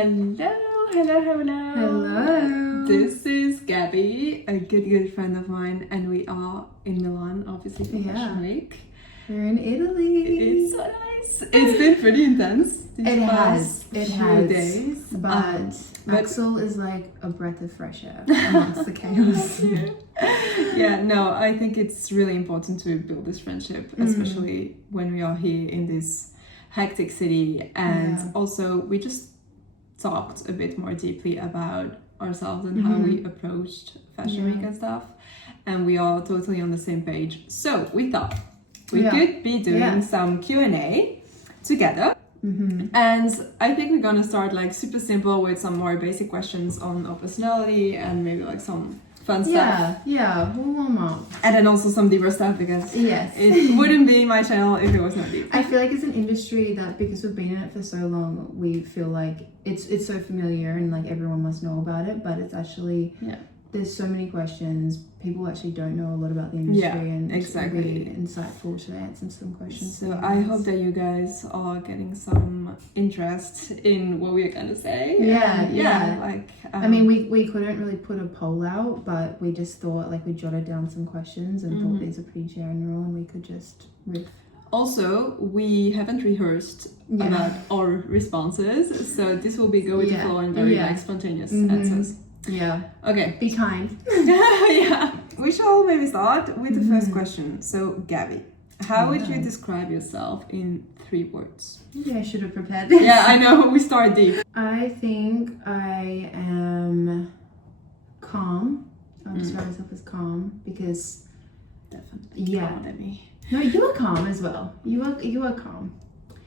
Hello. This is Gabi, a good friend of mine, and we are in Milan, obviously for Fashion Week. We're in Italy. It's so nice. It's been pretty intense. It has. Days, but Axelle is like a breath of fresh air amongst the chaos. No, I think it's really important to build this friendship, especially when we are here in this hectic city, and also we just talked a bit more deeply about ourselves and how we approached Fashion Week and stuff, and we are totally on the same page. So we thought we could be doing some Q&A together. And I think we're gonna start like super simple with some more basic questions on our personality and maybe like some fun stuff. Yeah, we'll warm up. And then also some deeper stuff, because it wouldn't be my channel if it was not deep. I feel like it's an industry that, because we've been in it for so long, we feel like it's so familiar and like everyone must know about it, but it's actually there's so many questions. People actually don't know a lot about the industry, and it's really insightful to answer some questions. So I hope that you guys are getting some interest in what we're gonna say. I mean, we couldn't really put a poll out, but we just thought like we jotted down some questions and thought these are pretty general and we could just riff. Also, we haven't rehearsed about our responses, so this will be go with the flow and very like spontaneous answers. Okay. Be kind. We shall maybe start with the first question. So, Gabi, how would you describe yourself in 3 words? Maybe I should have prepared this. Yeah, I know. We start deep. I think I am calm. I'll describe myself as calm because definitely calmer than me. No, you are calm as well. You are calm.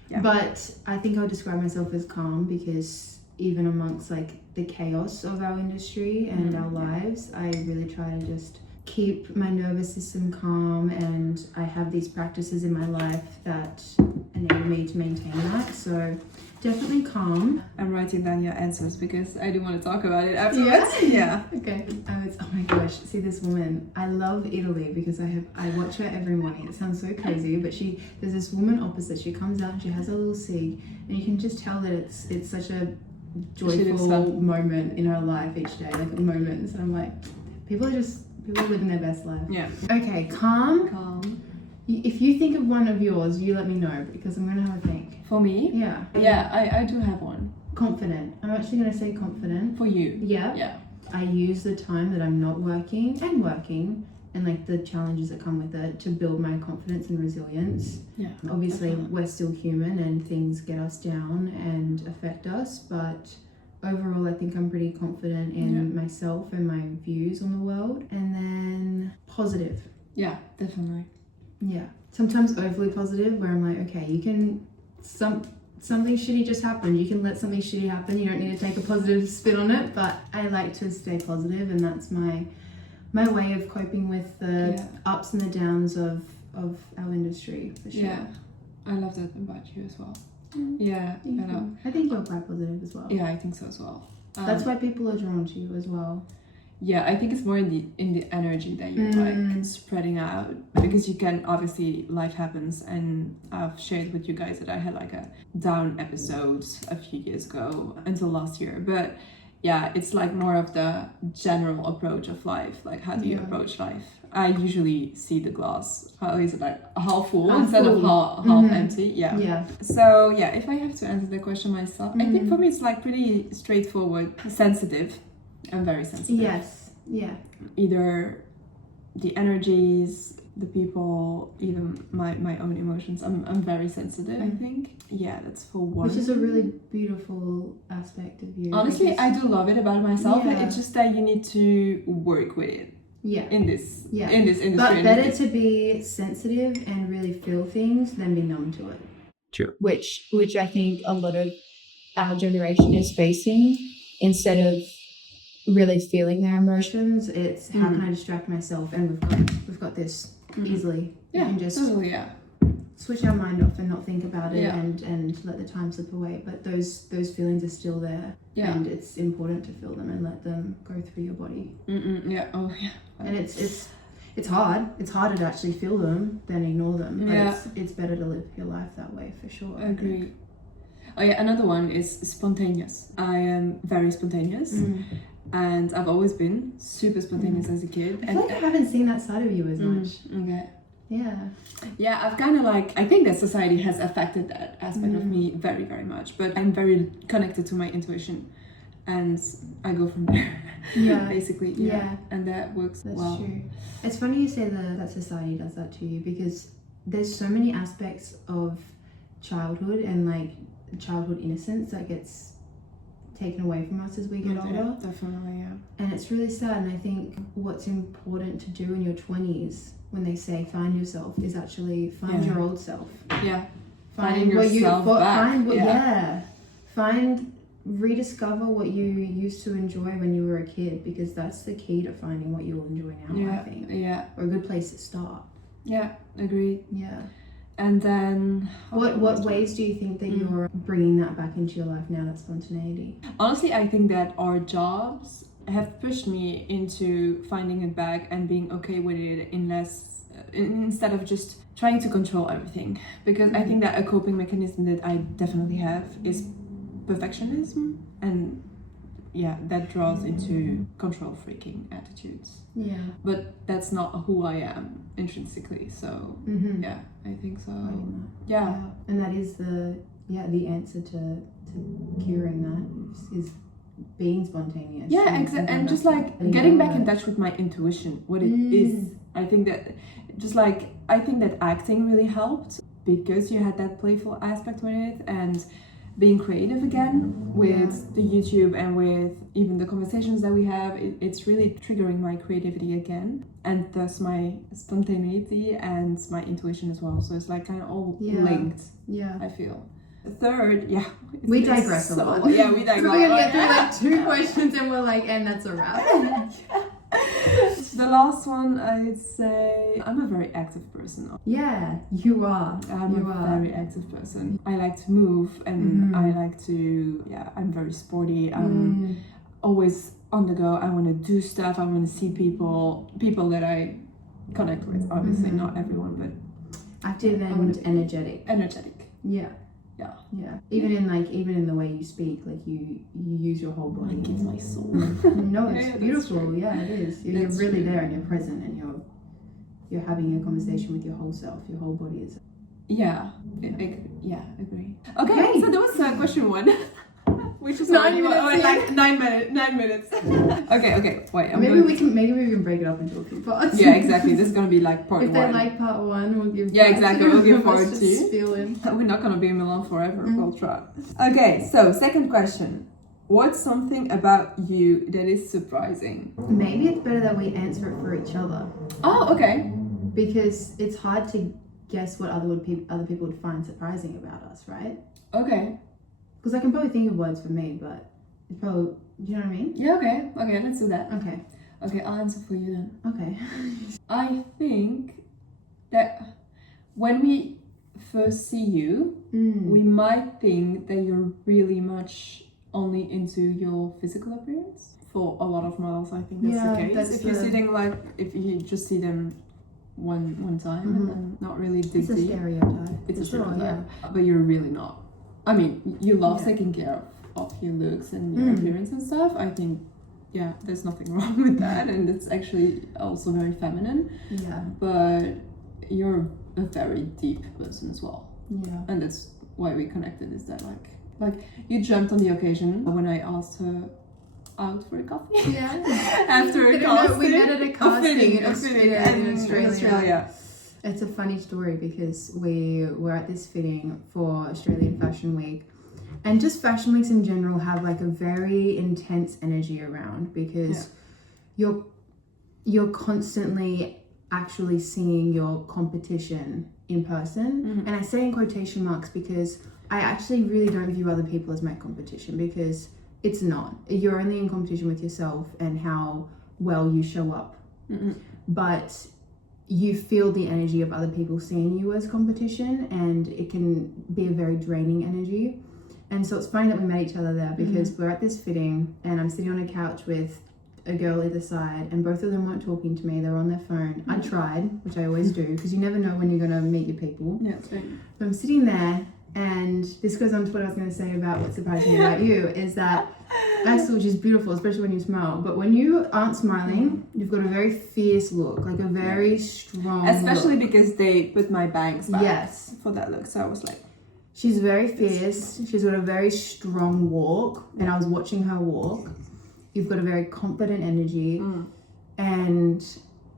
Yeah. But I think I'll describe myself as calm because even amongst like the chaos of our industry and our lives, I really try to just keep my nervous system calm, and I have these practices in my life that enable me to maintain that. So definitely calm. I'm writing down your answers because I do want to talk about it afterwards. Okay. Oh my gosh, see this woman. I love Italy because I watch her every morning. It sounds so crazy, but there's this woman opposite. She comes out and she has a little cig, and you can just tell that it's such a joyful moment in her life each day, like moments. And I'm like, people are living their best life. Yeah. Okay, calm. If you think of one of yours, you let me know because I'm gonna have a think. For me? Yeah. I do have one. Confident. I'm actually gonna say confident. For you? Yeah. I use the time that I'm not working and like the challenges that come with it to build my confidence and resilience. Yeah. Obviously, we're still human and things get us down and affect us, but overall, I think I'm pretty confident in myself and my views on the world. And then positive. Yeah, definitely. Yeah. Sometimes overly positive, where I'm like, okay, you can something shitty just happened. You can let something shitty happen. You don't need to take a positive spin on it. But I like to stay positive, and that's my way of coping with the ups and the downs of our industry, for sure. Yeah, I love that about you as well. Yeah, I know. I think you're quite positive as well. Yeah, I think so as well. That's why people are drawn to you as well. Yeah, I think it's more in the energy that you're like spreading out, because you can obviously, life happens, and I've shared with you guys that I had like a down episode a few years ago until last year, but yeah, it's like more of the general approach of life. Like, how do you approach life? I usually see the glass, how is it, like half full instead of half empty. Yeah. So yeah, if I have to answer the question myself, I think for me it's like pretty straightforward. Sensitive. I'm very sensitive. Yes. Yeah. Either the energies, the people, even my own emotions. I'm very sensitive, I think. Yeah, that's for one. Which is a really beautiful aspect of you. Honestly, I do love it about myself. Yeah. It's just that you need to work with it. Yeah. In this industry. But better to be sensitive and really feel things than be numb to it. True. Which I think a lot of our generation is facing. Instead of really feeling their emotions, it's how can I distract myself, and we've got this easily. Yeah, you can just switch our mind off and not think about it and let the time slip away, but those feelings are still there, and it's important to feel them and let them go through your body. And it's harder to actually feel them than ignore them, but it's better to live your life that way, for sure. I agree. Oh yeah, another one is spontaneous. I am very spontaneous. And I've always been super spontaneous as a kid. I feel like I haven't seen that side of you as much. Okay. Yeah, I've kind of like, I think that society has affected that aspect of me very, very much, but I'm very connected to my intuition and I go from there. Basically. And that works. That's well. true. It's funny you say that society does that to you, because there's so many aspects of childhood and like childhood innocence that gets taken away from us as we get older. Definitely, yeah. And it's really sad. And I think what's important to do in your 20s, when they say find yourself, is actually find your old self. Yeah. Finding yourself back. Rediscover what you used to enjoy when you were a kid, because that's the key to finding what you'll enjoy now, I think. Yeah. Or a good place to start. Yeah, agreed. Yeah. And then... What ways do you think that you're bringing that back into your life now, that spontaneity? Honestly, I think that our jobs have pushed me into finding it back and being okay with it instead of just trying to control everything. Because I think that a coping mechanism that I definitely have is perfectionism, and that draws into control freaking attitudes. Yeah. But that's not who I am intrinsically, so yeah, I think so. Yeah. And that is the answer to curing that is being spontaneous. Yeah, exactly. And just like getting back in touch with my intuition, what it is. I think that I think that acting really helped, because you had that playful aspect with it, and being creative again with the YouTube and with even the conversations that we have, it's really triggering my creativity again, and thus my spontaneity and my intuition as well. So it's like kind of all linked. Yeah, I feel. Third, we digress a lot. Yeah, we digress. We're gonna get through like 2 questions and we're like, and that's a wrap. The last one, I'd say I'm a very active person. Yeah, you are. I'm a very active person. I like to move, and I like to, I'm very sporty. I'm always on the go. I want to do stuff. I want to see people that I connect with. Obviously, not everyone, but active and energetic. Yeah. Even in the way you speak, like you use your whole body. Like it's my soul. No, it's beautiful. Yeah, it is. You're really there, and you're present, and you're having a conversation with your whole self. Your whole body is. Yeah. Agree. Okay, so that was question 1. Which is 9 minutes. Like 9 minutes. Okay. Wait. Maybe we can break it up into a few parts. Yeah, exactly. This is gonna be like part 1. If they like part 1, we'll give. Yeah, exactly. We'll give part 2. Feeling. We're not gonna be in Milan forever. We'll try. Okay. So second question: what's something about you that is surprising? Maybe it's better that we answer it for each other. Oh, okay. Because it's hard to guess what other people would find surprising about us, right? Okay. Because I can probably think of words for me, but it's probably... Do you know what I mean? Yeah, okay. Okay, let's do that. Okay, I'll answer for you then. Okay. I think that when we first see you, we might think that you're really much only into your physical appearance. For a lot of models, I think that's the case. If you just see them one time and then not really dig deep. It's a stereotype. It's a stereotype. But you're really not. I mean, you love taking care of your looks and your appearance and stuff. I think, there's nothing wrong with that, and it's actually also very feminine. Yeah. But you're a very deep person as well. Yeah. And that's why we connected. Is that like you jumped on the occasion when I asked her out for a coffee. Yeah. After a casting. We met at a casting in Australia. It's a funny story, because we were at this fitting for Australian Fashion Week, and just fashion weeks in general have like a very intense energy around, because you're constantly actually seeing your competition in person. And I say in quotation marks because I actually really don't view other people as my competition, because it's not. You're only in competition with yourself and how well you show up. But you feel the energy of other people seeing you as competition, and it can be a very draining energy. And so it's funny that we met each other there, because we're at this fitting and I'm sitting on a couch with a girl either side, and both of them weren't talking to me. They were on their phone. I tried, which I always do, because you never know when you're going to meet your people. Yeah, that's right. So I'm sitting there And this goes on to what I was going to say about what surprised me about you is that Axelle, which is beautiful, especially when you smile. But when you aren't smiling, you've got a very fierce look, like a very strong Especially look. because they put my bangs back Yes. for that look. So I was like... She's very fierce. She's got a very strong walk. And I was watching her walk. You've got a very confident energy. And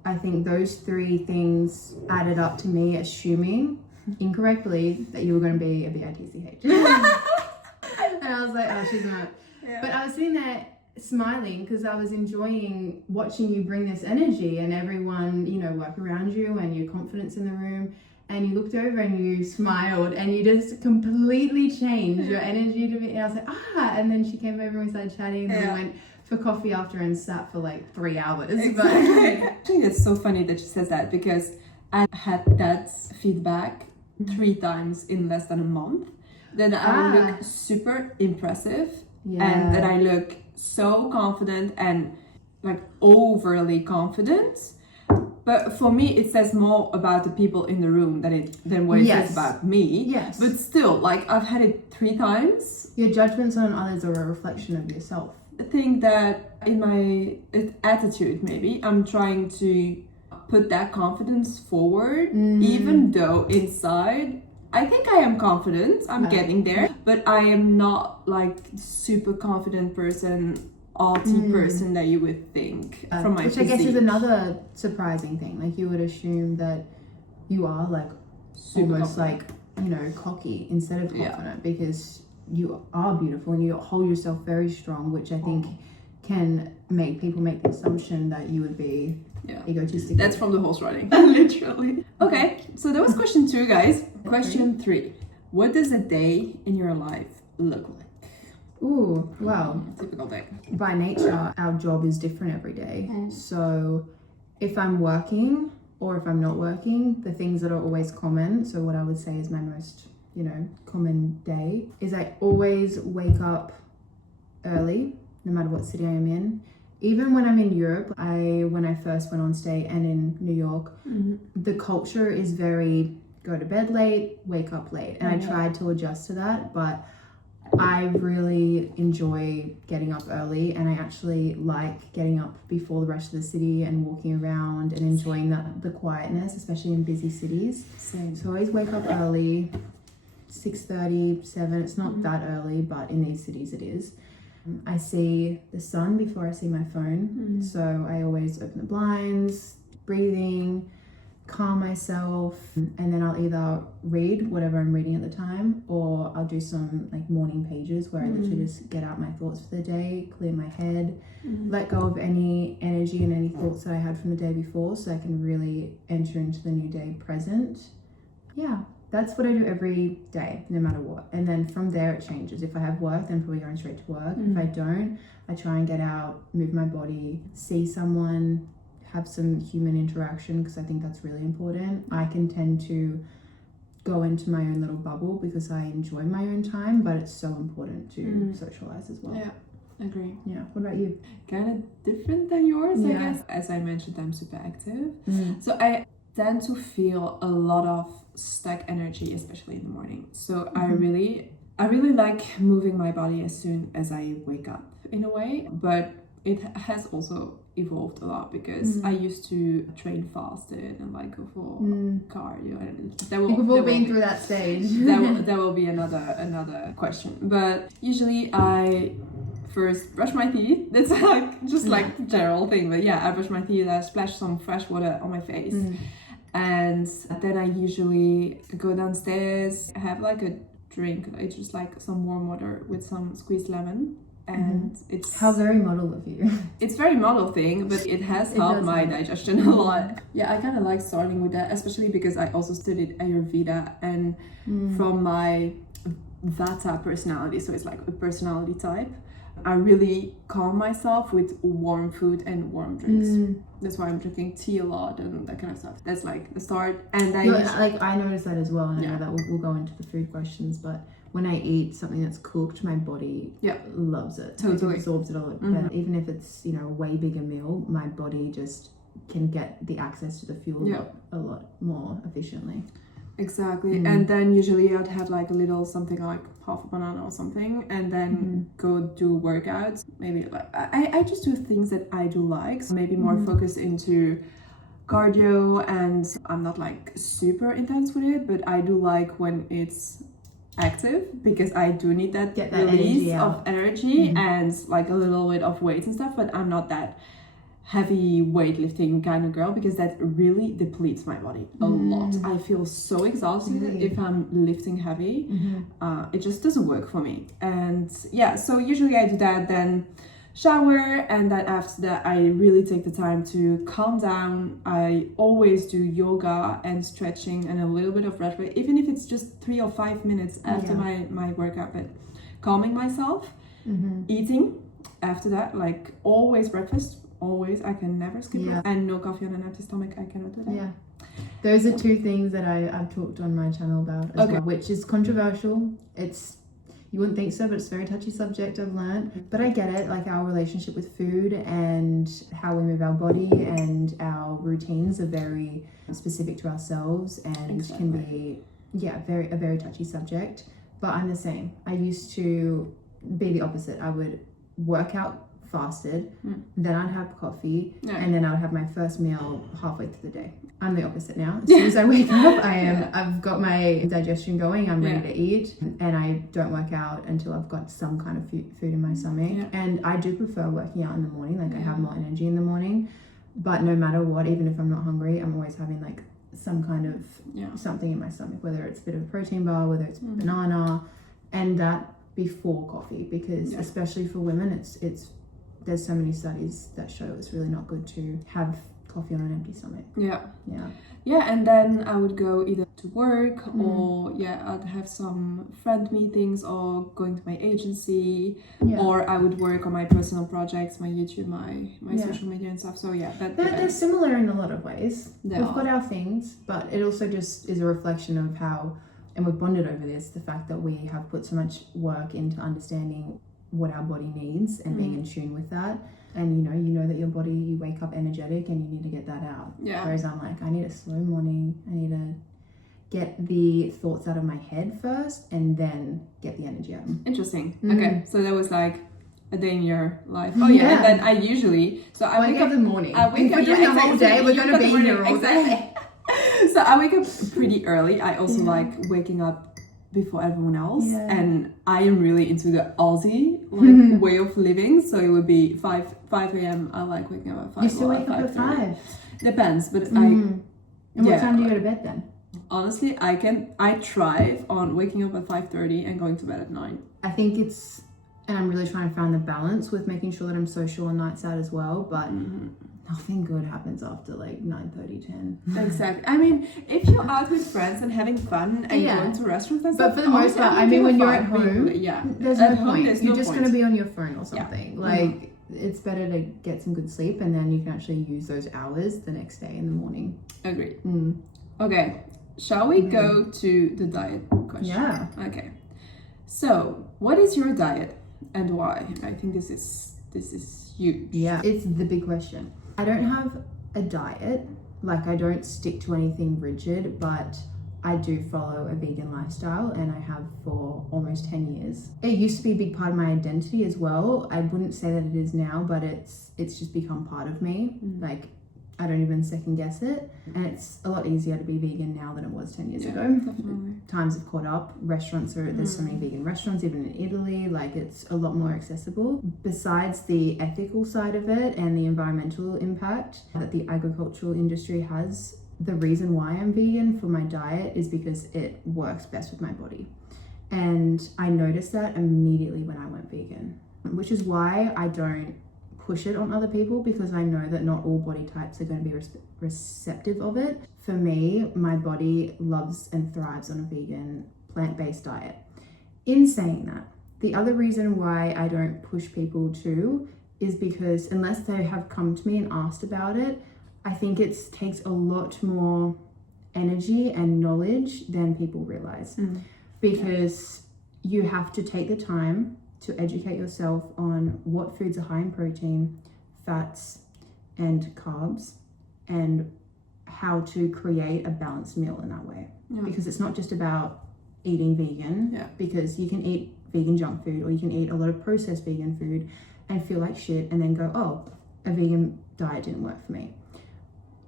I think those three things added up to me assuming incorrectly that you were going to be a BITCH. And I was like, oh, she's not. Yeah. But I was sitting there smiling because I was enjoying watching you bring this energy and everyone, you know, work around you and your confidence in the room. And you looked over and you smiled and you just completely changed your energy to me. And I was like, ah. And then she came over and we started chatting and we went for coffee after and sat for like 3 hours. Exactly. I think it's so funny that she says that because I had that feedback 3 times in less than a month. That I look super impressive and that I look so confident and like overly confident. But for me, it says more about the people in the room than what it says about me. Yes. But still, like I've had it 3 times. Your judgments on others are a reflection of yourself. I think that in my attitude, maybe I'm trying to put that confidence forward, even though inside I think I am confident. I'm getting there, but I am not like super confident person, arty person that you would think from my which physique. I guess is another surprising thing. Like you would assume that you are like Super almost confident. like, you know, cocky instead of confident because you are beautiful and you hold yourself very strong, which I think can make people make the assumption that you would be egotistical. That's from the horse riding, literally. Okay, so that was question 2, guys. Question 3. What does a day in your life look like? Ooh, well, Typical day. by nature, our job is different every day. So if I'm working or if I'm not working, the things that are always common, so what I would say is my most, you know, common day, is I always wake up early, no matter what city I am in. Even when I'm in Europe, when I first went on stay and in New York, the culture is very go to bed late, wake up late. And I tried to adjust to that, but I really enjoy getting up early and I actually like getting up before the rest of the city and walking around and enjoying the quietness, especially in busy cities. Same. So I always wake up early, 6:30, 7. It's not that early, but in these cities it is. I see the sun before I see my phone. So I always open the blinds, breathing, calm myself, and then I'll either read whatever I'm reading at the time or I'll do some like morning pages where I literally just get out my thoughts for the day, clear my head, let go of any energy and any thoughts that I had from the day before so I can really enter into the new day present. Yeah. That's what I do every day, no matter what. And then from there it changes. If I have work, then probably going straight to work. If I don't, I try and get out, move my body, see someone, have some human interaction because I think that's really important. I can tend to go into my own little bubble because I enjoy my own time, but it's so important to socialize as well. Yeah, agree. Yeah. What about you? Kind of different than yours, I guess. As I mentioned, I'm super active. So I tend to feel a lot of stuck energy, especially in the morning. So I really like moving my body as soon as I wake up in a way, but it has also evolved a lot because I used to train fasted and like go for cardio. We've all been through that stage. that will be another question. But usually I first brush my teeth. That's like just like the general thing. But yeah, I brush my teeth. I splash some fresh water on my face. And then I usually go downstairs, have like a drink. It's just like some warm water with some squeezed lemon. And it's how very model of you. It's very model thing, but it has helped my digestion a lot. Yeah, I kind of like starting with that, especially because I also studied Ayurveda, and from my Vata personality, so it's like a personality type, I really calm myself with warm food and warm drinks. That's why I'm drinking tea a lot and that kind of stuff. That's like the start. And I noticed that as well, and I know that we'll go into the food questions, but when I eat something that's cooked, my body loves it. Totally. It absorbs it all. But even if it's, you know, a way bigger meal, my body just can get the access to the fuel a lot more efficiently. Exactly. And then usually I'd have like a little something like half a banana or something, and then go do workouts. Maybe like I just do things that I do like, so maybe more focused into cardio, and I'm not like super intense with it, but I do like when it's active, because I do need that, release of energy and like a little bit of weight and stuff, but I'm not that heavy weightlifting kind of girl, because that really depletes my body a lot. I feel so exhausted if I'm lifting heavy. It just doesn't work for me. And yeah, so usually I do that, then shower, and then after that I really take the time to calm down. I always do yoga and stretching and a little bit of breath work, even if it's just 3 or 5 minutes after my workout, but calming myself. Eating after that, like always breakfast, always. I can never skip it. And no coffee on an empty stomach. I cannot do that. Those are 2 things that I've talked on my channel about as well, which is controversial. It's, you wouldn't think so, but it's a very touchy subject, I've learned. But I get it, like our relationship with food and how we move our body and our routines are very specific to ourselves, and can be a very touchy subject. But I'm the same. I used to be the opposite. I would work out fasted, then I'd have coffee, and then I'd have my first meal halfway through the day. I'm the opposite now. As soon as I wake up, I've got my digestion going, I'm ready to eat, and I don't work out until I've got some kind of food in my stomach. And I do prefer working out in the morning, like I have more energy in the morning, but no matter what, even if I'm not hungry, I'm always having like some kind of something in my stomach, whether it's a bit of a protein bar, whether it's banana, and that before coffee, because especially for women, it's there's so many studies that show it's really not good to have coffee on an empty stomach. And then I would go either to work or I'd have some friend meetings or going to my agency, or I would work on my personal projects, my YouTube, my social media and stuff. So they're similar in a lot of ways. We've got our things, but it also just is a reflection of how, and we've bonded over this, the fact that we have put so much work into understanding what our body needs and being in tune with that. And you know that your body, you wake up energetic and you need to get that out. Whereas I'm like, I need a slow morning. I need to get the thoughts out of my head first and then get the energy out. Interesting. Okay, so that was like a day in your life. And then I usually, I wake up in the morning. I wake up the whole day. We're going to be here all day. So I wake up pretty early. I also like waking up before everyone else, and I am really into the Aussie way of living, so it would be 5 a.m. I like waking up at 5. You still wake up at 5? Depends, but And what time do you go to bed then? Honestly, I thrive on waking up at 5:30 and going to bed at 9. I think it's, and I'm really trying to find the balance with making sure that I'm social on nights out as well, but nothing good happens after like 9:30, 10. Exactly. I mean, if you're out with friends and having fun and going to restaurants and stuff, but for the most part, I mean, when you're at home, there's no point. You're just going to be on your phone or something. Like, it's better to get some good sleep, and then you can actually use those hours the next day in the morning. Agreed. Okay, shall we go to the diet question? Yeah. Okay. So, what is your diet and why? I think this is huge. Yeah, it's the big question. I don't have a diet, like I don't stick to anything rigid, but I do follow a vegan lifestyle, and I have for almost 10 years. It used to be a big part of my identity as well. I wouldn't say that it is now, but it's just become part of me. Like, I don't even second guess it. And it's a lot easier to be vegan now than it was 10 years ago. Definitely. Times have caught up. Restaurants there's so many vegan restaurants, even in Italy, like it's a lot more accessible. Besides the ethical side of it and the environmental impact that the agricultural industry has, the reason why I'm vegan for my diet is because it works best with my body. And I noticed that immediately when I went vegan, which is why I don't push it on other people, because I know that not all body types are going to be receptive of it. For me, my body loves and thrives on a vegan plant-based diet. In saying that, the other reason why I don't push people to is because unless they have come to me and asked about it, I think it takes a lot more energy and knowledge than people realize. Because you have to take the time to educate yourself on what foods are high in protein, fats, and carbs, and how to create a balanced meal in that way. because it's not just about eating vegan, because you can eat vegan junk food, or you can eat a lot of processed vegan food and feel like shit and then go, oh, a vegan diet didn't work for me.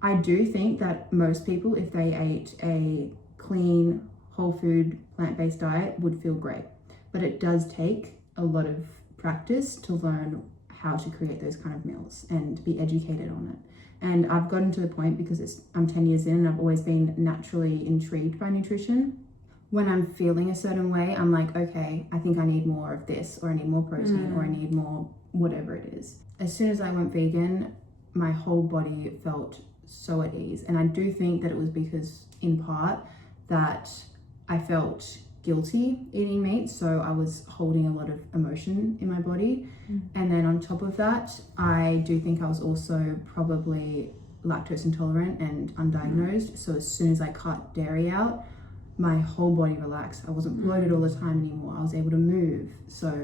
I do think that most people, if they ate a clean, whole food, plant-based diet, would feel great. But it does take a lot of practice to learn how to create those kind of meals and be educated on it. And I've gotten to the point, because I'm 10 years in and I've always been naturally intrigued by nutrition. When I'm feeling a certain way, I'm like, okay, I think I need more of this, or I need more protein, or I need more whatever it is. As soon as I went vegan, my whole body felt so at ease. And I do think that it was because, in part, that I felt guilty eating meat, so I was holding a lot of emotion in my body. And then on top of that, I do think I was also probably lactose intolerant and undiagnosed. So as soon as I cut dairy out, my whole body relaxed. I wasn't bloated all the time anymore. I was able to move. So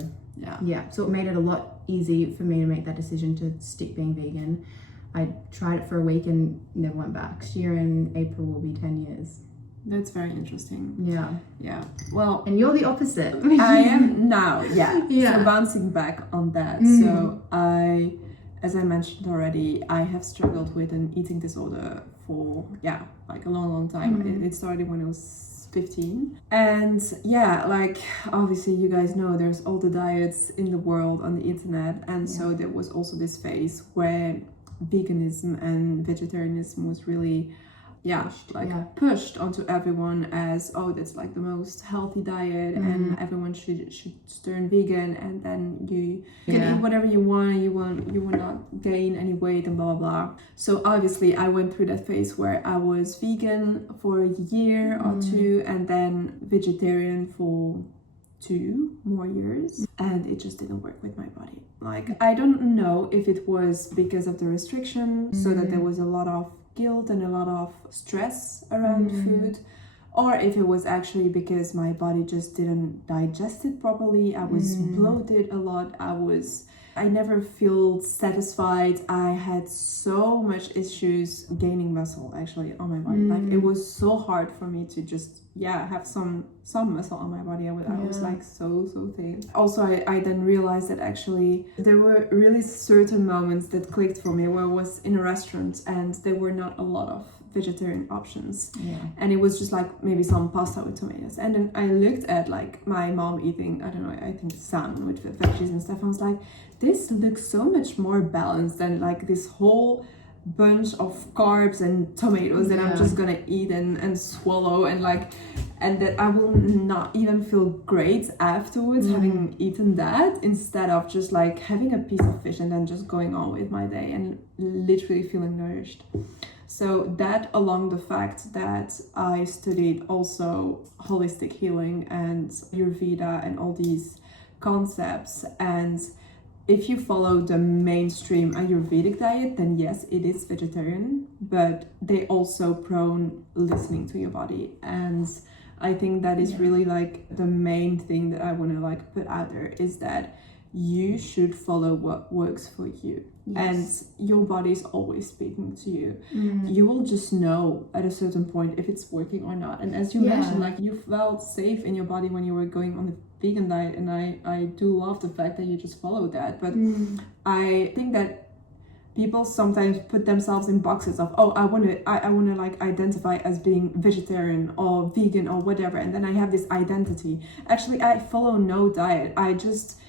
so it made it a lot easier for me to make that decision to stick being vegan. I tried it for a week and never went back. This year in April will be 10 years. That's very interesting. Yeah. Well, and you're the opposite. I am now. So bouncing back on that. So as I mentioned already, I have struggled with an eating disorder for like a long time. It started when I was 15, and like obviously you guys know there's all the diets in the world on the internet, and so there was also this phase where veganism and vegetarianism was really pushed onto everyone as, oh, that's like the most healthy diet, and everyone should turn vegan, and then you can eat whatever you want, you will not gain any weight, and blah blah blah. So obviously I went through that phase where I was vegan for a year or two, and then vegetarian for 2 more years, and it just didn't work with my body. Like, I don't know if it was because of the restriction, so that there was a lot of guilt and a lot of stress around food, or if it was actually because my body just didn't digest it properly. I was bloated a lot. I never feel satisfied. I had so much issues gaining muscle actually on my body. Like, it was so hard for me to just have some muscle on my body. I was like so thin. Also, I then realized that actually there were really certain moments that clicked for me, where I was in a restaurant and there were not a lot of vegetarian options, and it was just like maybe some pasta with tomatoes, and then I looked at like my mom eating, I don't know, I think salmon with veggies and stuff. I was like, this looks so much more balanced than like this whole bunch of carbs and tomatoes that I'm just gonna eat and swallow, and that I will not even feel great afterwards having eaten that, instead of just like having a piece of fish and then just going on with my day and literally feeling nourished. So that, along the fact that I studied also holistic healing and Ayurveda and all these concepts, and if you follow the mainstream Ayurvedic diet, then yes, it is vegetarian, but they also prone listening to your body. And I think that is really like the main thing that I want to like put out there, is that you should follow what works for you. And your body is always speaking to you. You will just know at a certain point if it's working or not. And as you mentioned, like, you felt safe in your body when you were going on the vegan diet, and I do love the fact that you just followed that. But I think that people sometimes put themselves in boxes of, oh, I want to like identify as being vegetarian or vegan or whatever, and then I have this identity. Actually, I follow no diet. I just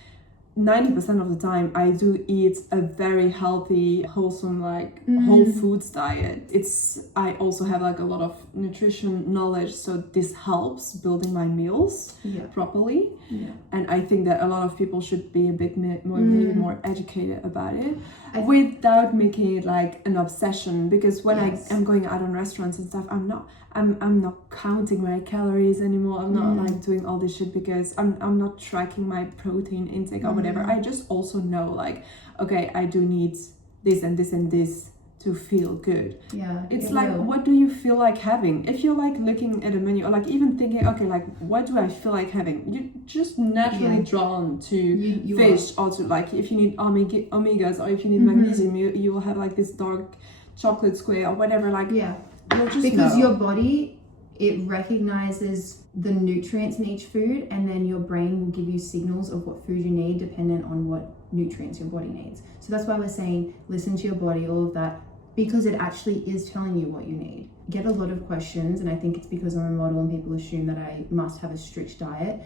90% of the time I do eat a very healthy, wholesome, like whole foods diet. I also have like a lot of nutrition knowledge, so this helps building my meals properly. And I think that a lot of people should be a bit more maybe more educated about it, without making it like an obsession. Because when I'm going out on restaurants and stuff, I'm not counting my calories anymore. I'm not like doing all this shit, because I'm not tracking my protein intake or whatever. I just also know like, okay, I do need this and this and this to feel good. It's like, what do you feel like having? If you're like looking at a menu, or like even thinking, okay, like, what do I feel like having? You're just naturally drawn to fish, or to like, if you need omegas, or if you need magnesium, you will have like this dark chocolate square or whatever. Like, because your body it recognizes the nutrients in each food, and then your brain will give you signals of what food you need dependent on what nutrients your body needs. So that's why we're saying listen to your body, all of that, because it actually is telling you what you need. Get a lot of questions, and I think it's because I'm a model and people assume that I must have a strict diet.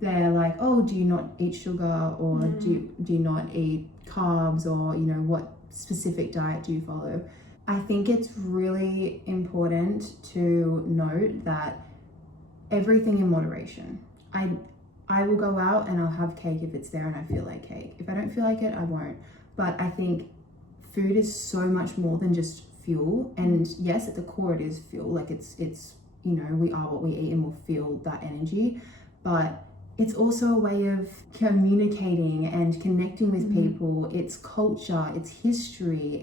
They're like, oh, do you not eat sugar, or do you not eat carbs, or what specific diet do you follow? I think it's really important to note that everything in moderation. I will go out and I'll have cake if it's there and I feel like cake. If I don't feel like it, I won't. But I think food is so much more than just fuel. And yes, at the core it is fuel. Like it's we are what we eat and we'll feel that energy. But it's also a way of communicating and connecting with people. It's culture, it's history,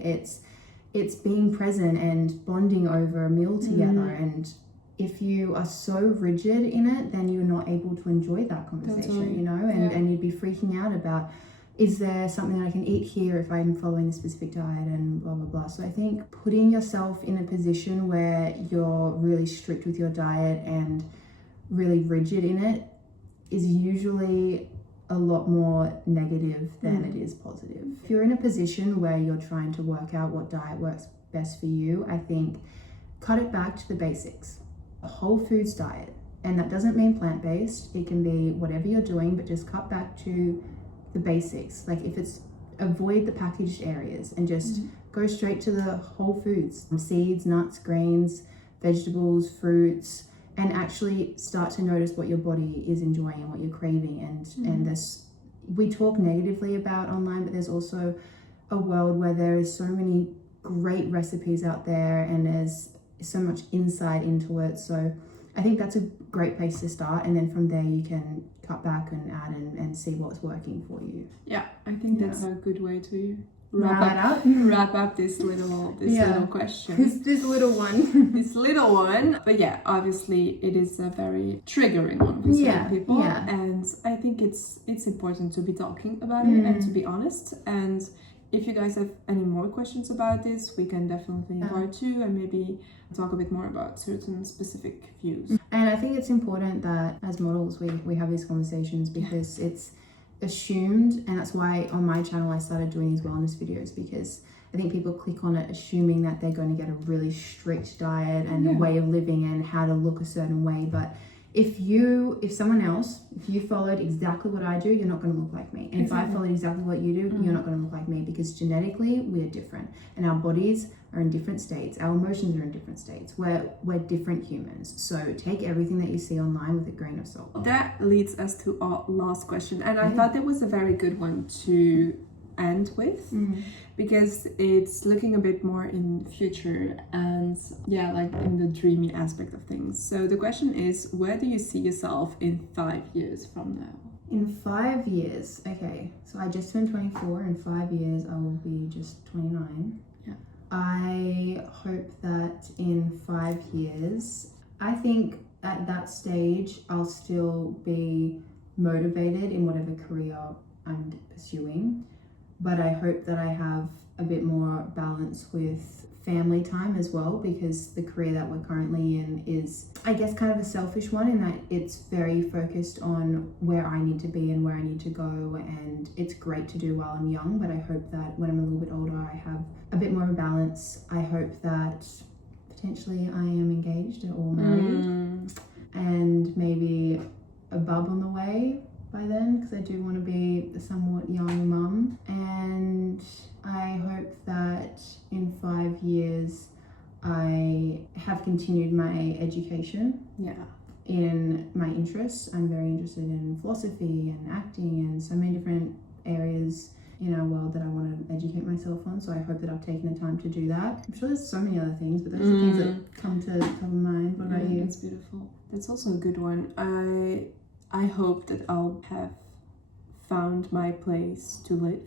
it's being present and bonding over a meal together. And if you are so rigid in it, then you're not able to enjoy that conversation, and you'd be freaking out about, is there something I can eat here if I'm following a specific diet, and blah, blah, blah. So I think putting yourself in a position where you're really strict with your diet and really rigid in it is usually a lot more negative than it is positive. If you're in a position where you're trying to work out what diet works best for you, I think cut it back to the basics. A whole foods diet, and that doesn't mean plant-based. It can be whatever you're doing, but just cut back to the basics. Like if it's avoid the packaged areas and just go straight to the whole foods, seeds, nuts, grains, vegetables, fruits, and actually start to notice what your body is enjoying and what you're craving. And this, we talk negatively about online, but there's also a world where there is so many great recipes out there and there's so much insight into it. So I think that's a great place to start, and then from there you can cut back and add and see what's working for you. Yeah, I think that's a good way to wrap up this little question. This little one. This little one. But yeah, obviously it is a very triggering one for some people. Yeah. And I think it's important to be talking about it and to be honest. And if you guys have any more questions about this, we can definitely invite you and maybe talk a bit more about certain specific views. And I think it's important that as models we have these conversations, because it's assumed, and that's why on my channel I started doing these wellness videos, because I think people click on it assuming that they're going to get a really strict diet and a way of living and how to look a certain way. But if you followed exactly what I do, you're not going to look like me. And if I followed exactly what you do, you're not going to look like me, because genetically we are different and our bodies are in different states. Our emotions are in different states. We're different humans. So take everything that you see online with a grain of salt. That leads us to our last question. And I thought that was a very good one to end with, because it's looking a bit more in the future and like in the dreamy aspect of things. So the question is, where do you see yourself in 5 years from now? In 5 years, okay, so I just turned 24. In 5 years I will be just 29. I hope that in 5 years, I think at that stage I'll still be motivated in whatever career I'm pursuing. But I hope that I have a bit more balance with family time as well, because the career that we're currently in is, I guess, kind of a selfish one in that it's very focused on where I need to be and where I need to go, and it's great to do while I'm young, but I hope that when I'm a little bit older I have a bit more of a balance. I hope that potentially I am engaged or married and maybe a bub on the way by then, because I do want to be a somewhat young mum. And I hope that in 5 years I have continued my education in my interests. I'm very interested in philosophy and acting and so many different areas in our world that I want to educate myself on. So I hope that I've taken the time to do that. I'm sure there's so many other things, but those are the things that come to top of mind. What about you? That's beautiful. That's also a good one. I hope that I'll have found my place to live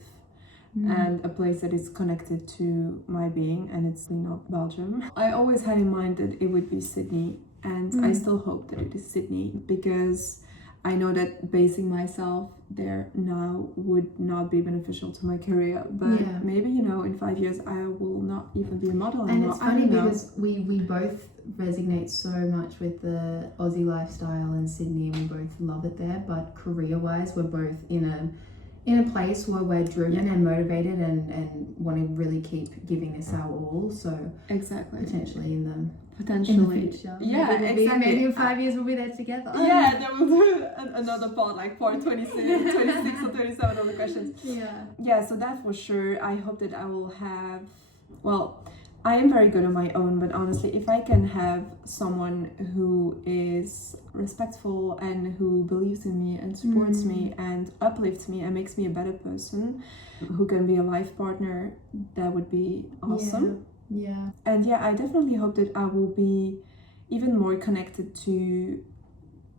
and a place that is connected to my being, and it's not Belgium. I always had in mind that it would be Sydney, and I still hope that it is Sydney, because I know that basing myself there now would not be beneficial to my career, but maybe, you know, in 5 years I will not even be a model anymore. And it's funny because we both resonate so much with the Aussie lifestyle in Sydney, and we both love it there, but career-wise we're both in a place where we're driven and motivated and want to really keep giving this our all. So exactly, potentially in the future. Yeah, maybe maybe in 5 years we'll be there together. Yeah, then we'll do another part like for 26 or 37 of the questions. Yeah, so that for sure. I hope that I will have, well, I am very good on my own, but honestly, if I can have someone who is respectful and who believes in me and supports me and uplifts me and makes me a better person, who can be a life partner, that would be awesome. Yeah. And yeah, I definitely hope that I will be even more connected to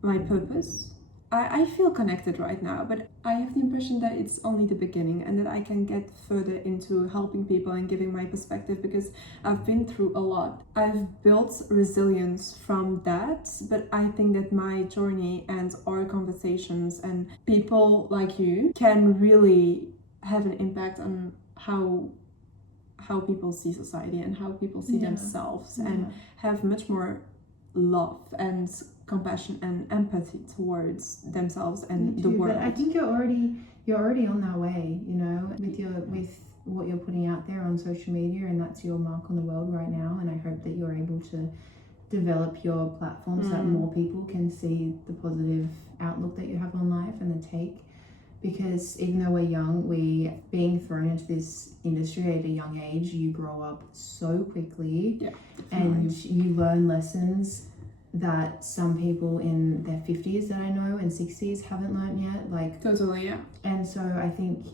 my purpose. I feel connected right now, but I have the impression that it's only the beginning and that I can get further into helping people and giving my perspective, because I've been through a lot. I've built resilience from that, but I think that my journey and our conversations and people like you can really have an impact on how people see society and how people see themselves and have much more love and compassion and empathy towards themselves and the world. But I think you're already on that way, you know, with what you're putting out there on social media, and that's your mark on the world right now. And I hope that you're able to develop your platform so that more people can see the positive outlook that you have on life and the take. Because even though we're young, being thrown into this industry at a young age, you grow up so quickly, and you learn lessons that some people in their 50s that I know and 60s haven't learned yet. Like totally, yeah. And so I think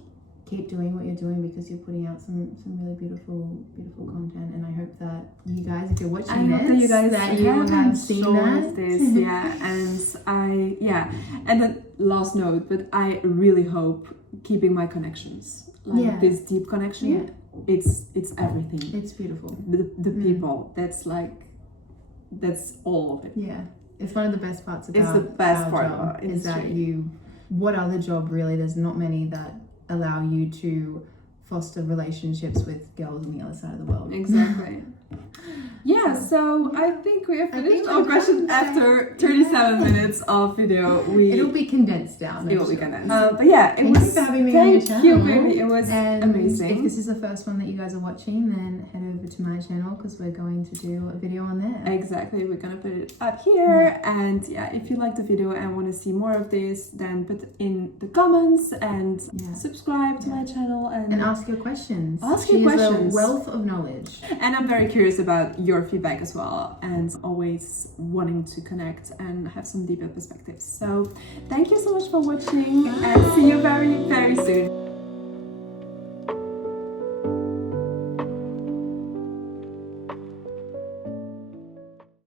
keep doing what you're doing, because you're putting out some really beautiful content, and I hope that you guys, if you're watching that you have seen that. This, and then last note, but I really hope keeping my connections, like this deep connection, it's everything. It's beautiful. The people, that's all of it. Yeah, it's one of the best parts about it's the best our part job, of it, is that what other job really, there's not many that allow you to foster relationships with girls on the other side of the world. Exactly. So I think we have finished our question after 37 minutes of video. It'll be condensed down. It will be condensed. But yeah, thank you for having me on your channel. Thank you, baby. It was amazing. If this is the first one that you guys are watching, then head over to my channel, because we're going to do a video on there. Exactly. We're going to put it up here. And yeah, if you like the video and want to see more of this, then put it in the comments and subscribe to my channel. And ask your questions. She is a wealth of knowledge. And I'm very curious about your feedback as well, and always wanting to connect and have some deeper perspectives. So thank you so much for watching, and see you very, very soon.